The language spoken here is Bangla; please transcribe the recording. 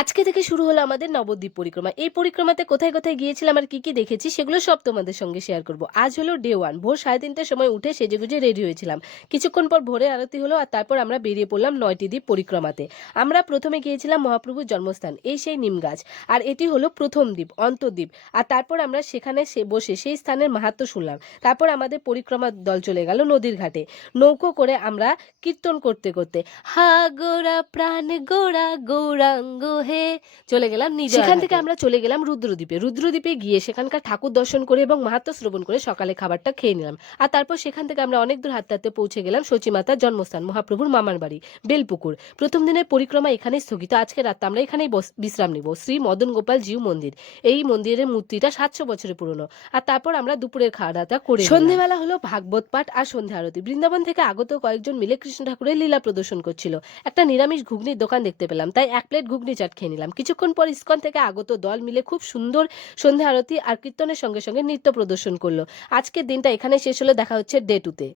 আজকে থেকে শুরু হলো আমাদের নবদ্বীপ পরিক্রমা। এই পরিক্রমাতে কোথায়, কোথায় গিয়েছিলাম আর কি, কি দেখেছি সেগুলো সব তোমাদের সঙ্গে শেয়ার করব। আজ হলো ডে 1 ভোর 3:30 টার সময় উঠে সেজেগুজে রেডি হয়েছিলাম। কিছুক্ষণ পর ভোরের আরতি হলো আর তারপর আমরা বেরিয়ে পড়লাম ৯টি দ্বীপ পরিক্রমাতে। আমরা প্রথমে গিয়েছিলাম মহাপ্রভুর জন্মস্থান, এই সেই নিমগাছ। আর এটি হলো প্রথম দ্বীপ, অন্তর্দ্বীপ। আর তারপর আমরা সেখানে বসে সেই স্থানের মাহাত্ম্য শুনলাম। তারপর আমাদের পরিক্রমা দল চলে গেল নদীর ঘাটে। নৌকো করে আমরা কীর্তন করতে, করতে হা গোরা প্রাণ গোরা গৌরাঙ্গ হে চলে গেলাম সেখান থেকে আমরা চলে গেলাম রুদ্রদ্বীপে। রুদ্রদ্বীপে গিয়ে সেখানকার ঠাকুর দর্শন করে এবং মাহাত্ম্য শ্রবণ করে সকালে খাবারটা খেয়ে নিলাম। আর তারপর সেখান থেকে আমরা অনেক দূর হাঁটতে হাঁটতে পৌঁছে গেলাম সচিমাতার জন্মস্থান মহাপ্রভুর মামার বাড়ি বেলপুকুর। প্রথম দিনের পরিক্রমা এখানেই স্থগিত। আজকে রাত আমরা এখানেই বিশ্রাম নিব। শ্রী মদন গোপাল জিউ মন্দির। এই মন্দিরের মূর্তিটা 700 বছরের পুরনো। আর তারপর আমরা দুপুরের খাওয়া দাওয়া করে সন্ধেবেলা হলো ভাগবত পাঠ আর সন্ধ্যা আরতি। বৃন্দাবন থেকে আগত কয়েকজন মিলে কৃষ্ণ ঠাকুরের লীলা প্রদর্শন করছিল। একটা নিরামিষ ঘুগনির দোকান দেখতে পেলাম, তাই 1 প্লেট ঘুগনি চাট খেয়ে নিলাম। কিছুক্ষণ পর ইসকন থেকে আগত দল মিলে খুব সুন্দর সন্ধ্যা আরতি আর কীর্তনের সঙ্গে সঙ্গে নৃত্য প্রদর্শন করলো। আজকের দিনটা এখানে শেষ হলো। দেখা হচ্ছে ডে 2 তে।